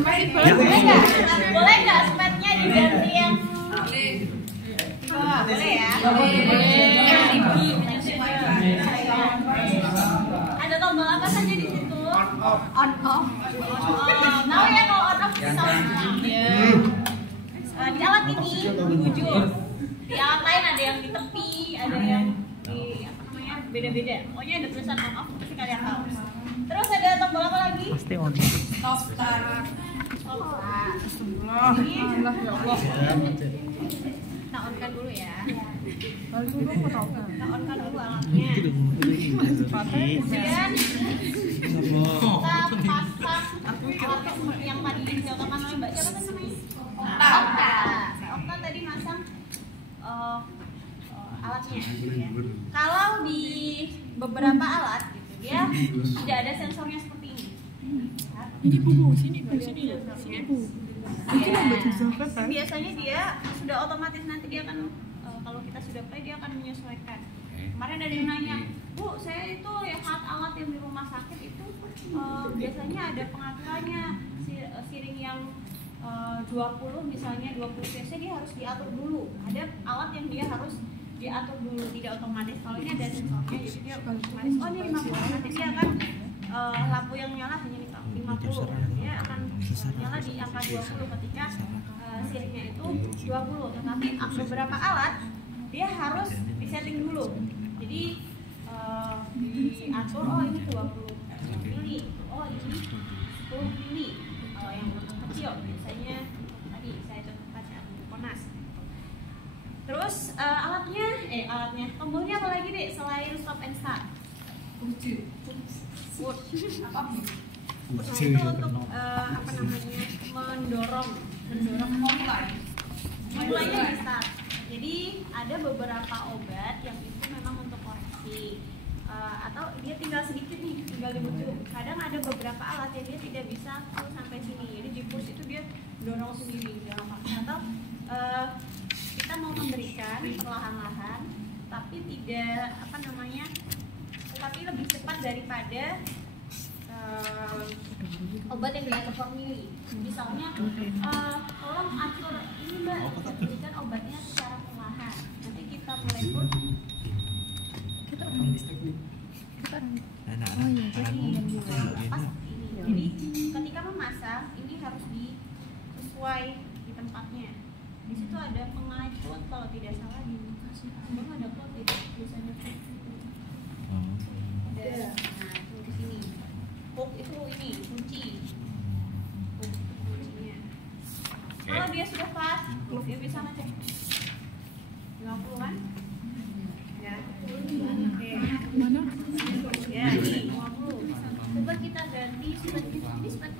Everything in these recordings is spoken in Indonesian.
Boleh nggak spetnya diganti yang boleh ya? Ada tombol apa saja di situ? On off. Tahu ya kalau on off itu di alat ini di ujung. Di alat lain ada yang di tepi, ada yang di apa namanya beda-beda. Pokoknya ada tulisan on off pasti kalian tahu. Terus ada tombol apa lagi? Pasti on. Stop start. Kita on-kan dulu ya. Kita on-kan dulu alatnya. Kemudian kita pasang alat seperti yang tadi dicontohkan oleh Mbak siapa namanya? Okta. Okta tadi masang alatnya. Ya. Kalau di beberapa alat gitu dia tidak ada sensornya seperti ini. Ini bu, sini bu, sini ya, sini bu. Biasanya dia sudah otomatis nanti dia akan kalau kita sudah play dia akan menyesuaikan. Kemarin ada yang nanya, Bu, saya itu lihat alat yang di rumah sakit itu biasanya ada pengaturannya siring yang 20 misalnya 20 cc dia harus diatur dulu. Ada alat yang dia harus diatur dulu tidak otomatis. Kalau ini ada sensornya jadi dia otomatis. Oh ini 50 nanti dia akan lampu yang nyala hanya 50 dia akan nyala di angka 20 ketika siringnya itu 20 tetapi beberapa alat dia harus disetting dulu jadi diatur oh ini 20 mili oh ini 10 mili yang kecil biasanya tadi saya contohkan ya Konas terus alatnya tombolnya apa lagi deh selain stop and start wood apa itu untuk apa namanya mendorong mulainya di start. Jadi ada beberapa obat yang itu memang untuk koreksi atau dia tinggal sedikit nih, tinggal dibutuh. Kadang ada beberapa alat yang dia tidak bisa full sampai sini. Jadi di push itu dia dorong sendiri dalam atau kita mau memberikan perlahan-lahan, tapi tidak apa namanya, tapi lebih cepat daripada obat yang diatur formuli. Misalnya, tolong atur ini Mbak, berikan obatnya secara perlahan. Nanti kita mulai pun Jadi ketika memasang ini harus sesuai di tempatnya. Di situ ada pengalih plot kalau tidak salah di belum ada plot itu biasanya ada. Nah itu di sini. Hook itu ini kunci. Kuncinya. Kalau dia sudah pas, dia bisa ngecek 50 kan? Ya. Oke. Mana? Ya, ini 50. Coba kita ganti spetnya. Ini spet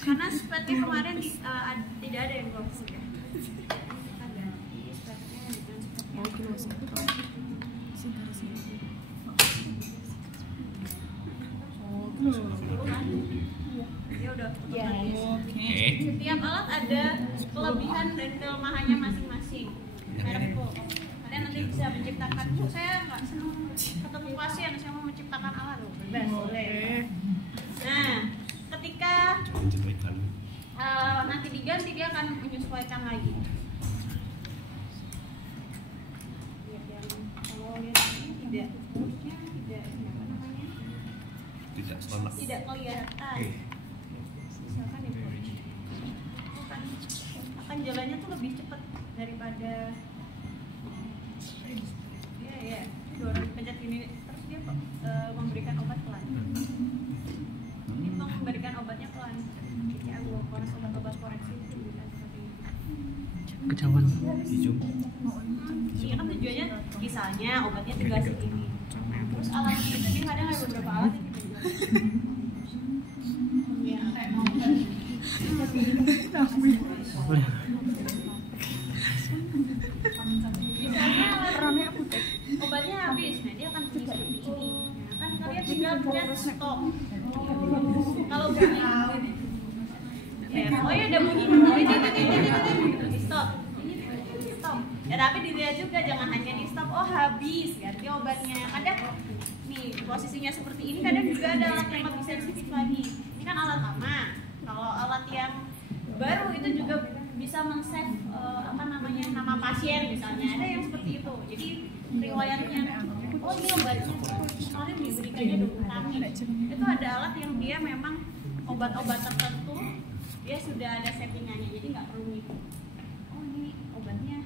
karena spetnya kemarin tidak ada yang 20 ya. Kita ganti spetnya dengan spet ya udah. Setiap alat ada kelebihan dan kelemahannya masing-masing. Kalian nanti bisa menciptakan. Saya nggak senang ketemu pasien, saya mau menciptakan alat loh. Bebas boleh. Nah, ketika nanti diganti dia akan menyesuaikan lagi. Kalau lihat ini tidak apa namanya? Tidak kelihatan. Misalkan ini akan jalannya tuh lebih cepat daripada ya dorong pencet ini terus dia memberikan obat pelan. Ini memberikan obatnya pelan. Jadi obat koreksi itu bisa seperti ini. Kejauhan. Iya kan tujuannya misalnya obatnya tinggal segini. Terus alat itu dia kadang ada beberapa alat yang kita misalnya obatnya habis, nah dia akan bunyi seperti ini. Nah, kan kalian tinggal pencet stop. Kalau bunyi, oh ya ada bunyi, stop. Stop. Ya tapi dilihat juga jangan hanya di stop. Oh habis, ganti obatnya. Kadang nih posisinya seperti ini. Kadang juga ada alat yang lebih sensitif lagi. Ini kan alat lama. Kalau alat yang baru itu juga bisa men-save nama pasien misalnya. Ada yang seperti itu. Jadi riwayatnya, oh ini obatnya kemarin diberikannya Dopamine. Itu ada alat yang dia memang obat-obat tertentu dia sudah ada settingannya, jadi nggak perlu mikro. Oh ini obatnya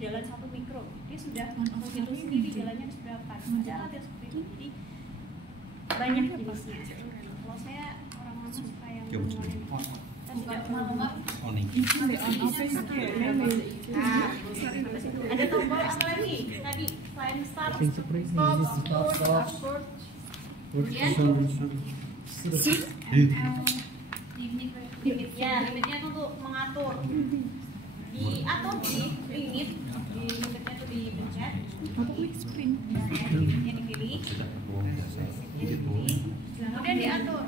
jalan 1 mikro, dia sudah menghitung sendiri jalannya berapa. Ada alat yang seperti itu, jadi banyak jenisnya. Kalau saya orang suka yang ada tombol apa lagi tadi selain start, stop, limitnya tuh mengatur, diatur di limit, limitnya tuh dipencet, limitnya dipilih, kemudian diatur.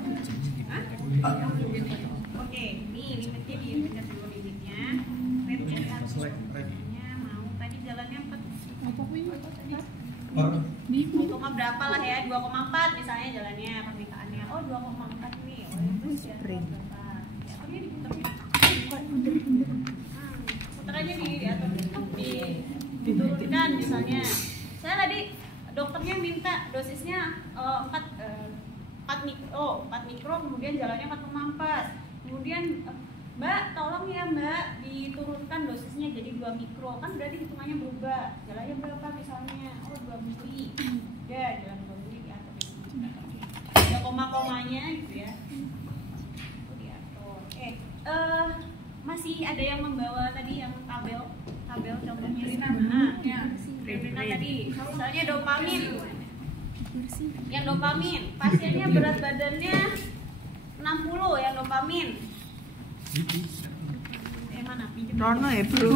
Oke, ini limitnya dipencet dulu limitnya, rate-nya diatur. Mau tadi jalannya 4 berapa lah ya, 2,4 misalnya jalannya permintaannya. Oh 2,4 nih, oh itu berapa? Diaturnya diputar. Putar aja diatur, diturunkan misalnya. Saya tadi dokternya minta dosisnya 4 mikro, kemudian jalannya 4,4. Kemudian Mbak, tolong ya Mbak diturunkan dosisnya jadi 2 mikro. Kan berarti hitungannya berubah. Jalannya berapa misalnya? Oh 2 mili. Ya, jalan 2 mili diatur. Ada koma-komanya gitu ya. Itu diatur. Masih ada yang membawa tadi yang tabel contohnya Rina tadi. Misalnya dopamin. Yang dopamin, pasiennya berat badannya 60 yang dopamin. Mana? Rono ya bro.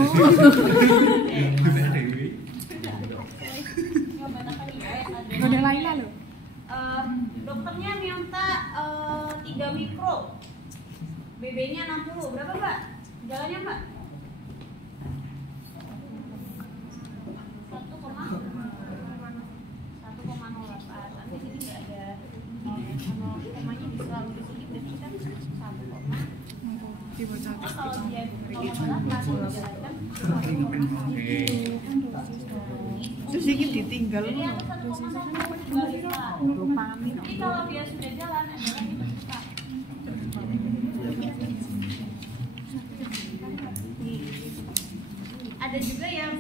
Ada Laila loh. Dokternya minta 3 mikro, BB-nya 60. Berapa Mbak? Jalannya Mbak? 1,08. Nanti sini nggak ada komanya selalu di sini. Berarti kan 1, kalau dia terus ini ditinggal jadi kalau dia sudah jalan adalah itu cepat. Ada juga yang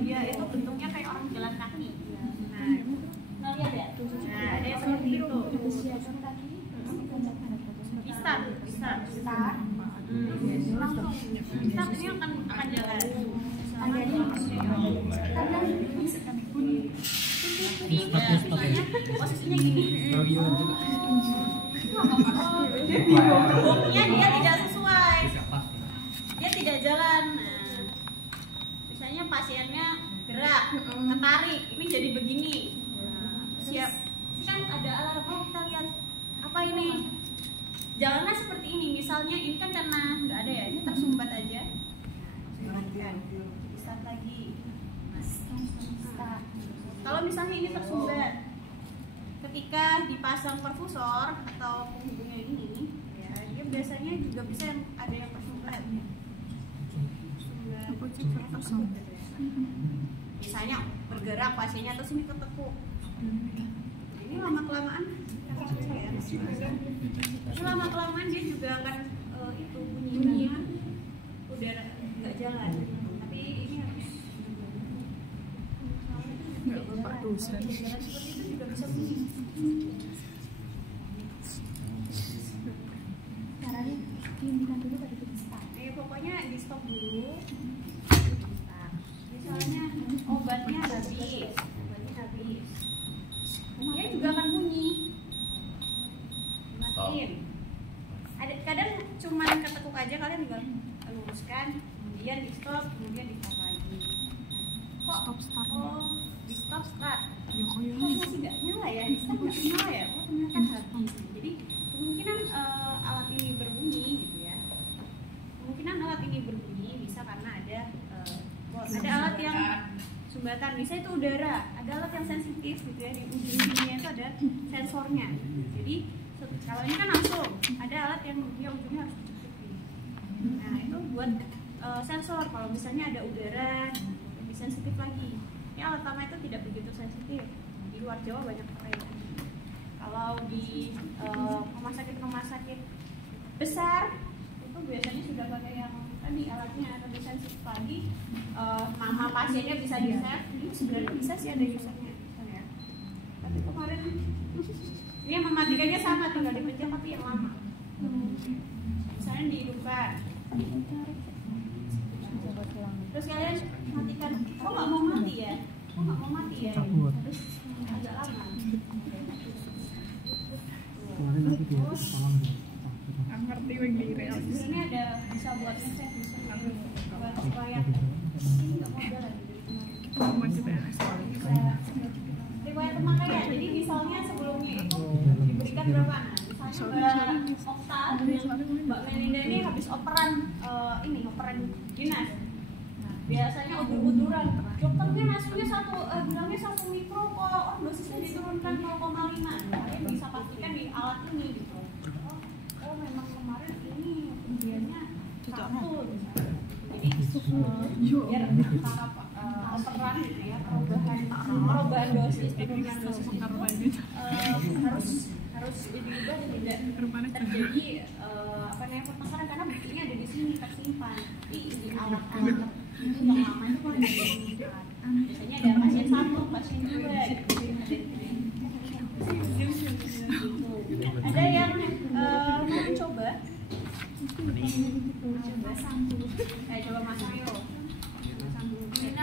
dia itu bentuknya kayak orang jalan kaki. Nah lihat ya. Nah ada yang seperti itu. Bisa. Langsung start ini akan jalan. Misalnya posisinya gini. Buknya dia tidak sesuai. Dia tidak jalan. Nah, misalnya pasiennya gerak, ketarik, ini jadi begini. Siap. Kan ada alarm. Oh kita lihat apa ini? Jalannya seperti ini, misalnya ini kan karena nggak ada ya, ini tersumbat aja. Start lagi. Kalau misalnya ini tersumbat, ketika dipasang perfusor atau penghubungnya ini, ya dia biasanya juga bisa ada yang tersumbat. Misalnya bergerak pasiennya terus ini ketekuk. Ini lama kelamaan. Ini lama kelamaan dia juga akan itu bunyinya udah nggak jalan. Tapi ini harus Nggak bapak dosen. jalan seperti itu juga bisa bunyi. Caranya dihentikan dulu baru kita start. Pokoknya di stop dulu. Misalnya obatnya habis. Dia juga akan bunyi. Matiin. Ada kadang cuman ketekuk aja, kalian tinggal luruskan, kemudian di stop, kemudian di stop lagi. Kok Stop start. oh di stop start. Ya Kok masih nggak nyala ya? Di stop masih nyala ya? Kok udara, ada alat yang sensitif gitu ya, di ujung-ujungnya itu ada sensornya. Jadi kalau ini kan langsung, ada alat yang dia ujungnya harus dicukupin. Nah itu buat sensor, kalau misalnya ada udara lebih sensitif lagi. Ya alat lama itu tidak begitu sensitif, di luar Jawa banyak pakai. Kalau di rumah sakit besar itu biasanya sudah pakai yang tadi alatnya lebih sensitif lagi. Nama pasiennya bisa di save, ini sebenarnya bisa sih ada usernya ya. Tapi kemarin ini yang mematikannya sama, tinggal dipencet tapi yang lama. Misalnya dihidupkan, terus kalian matikan, kok nggak mau mati ya? Kok nggak mau mati ya? Terus agak lama. Ngerti lagi real. Sebenarnya ada bisa buat ngecek, bisa buat supaya ini nggak mau jalan. Riwayat pemakaian. Jadi misalnya sebelumnya itu diberikan berapa? Nah, misalnya Mbak Okta dan Mbak Melinda ini habis operan dinas. Nah, biasanya udur-uduran. Dokternya hasilnya bilangnya 1 mikro kok, dosisnya diturunkan 0,5. Kalian bisa pastikan di alat ini gitu. Oh memang kemarin ini ujiannya 1 jadi biar antara operan gitu ya, perubahan dosis penurunan dosis itu harus diubah dan tidak terjadi pertengkaran, karena buktinya ada di sini tersimpan di alat-alat itu yang lama itu kan ada disimpan. Biasanya ada pasien 1, pasien 2 ada yang mau coba coba Mas Ayo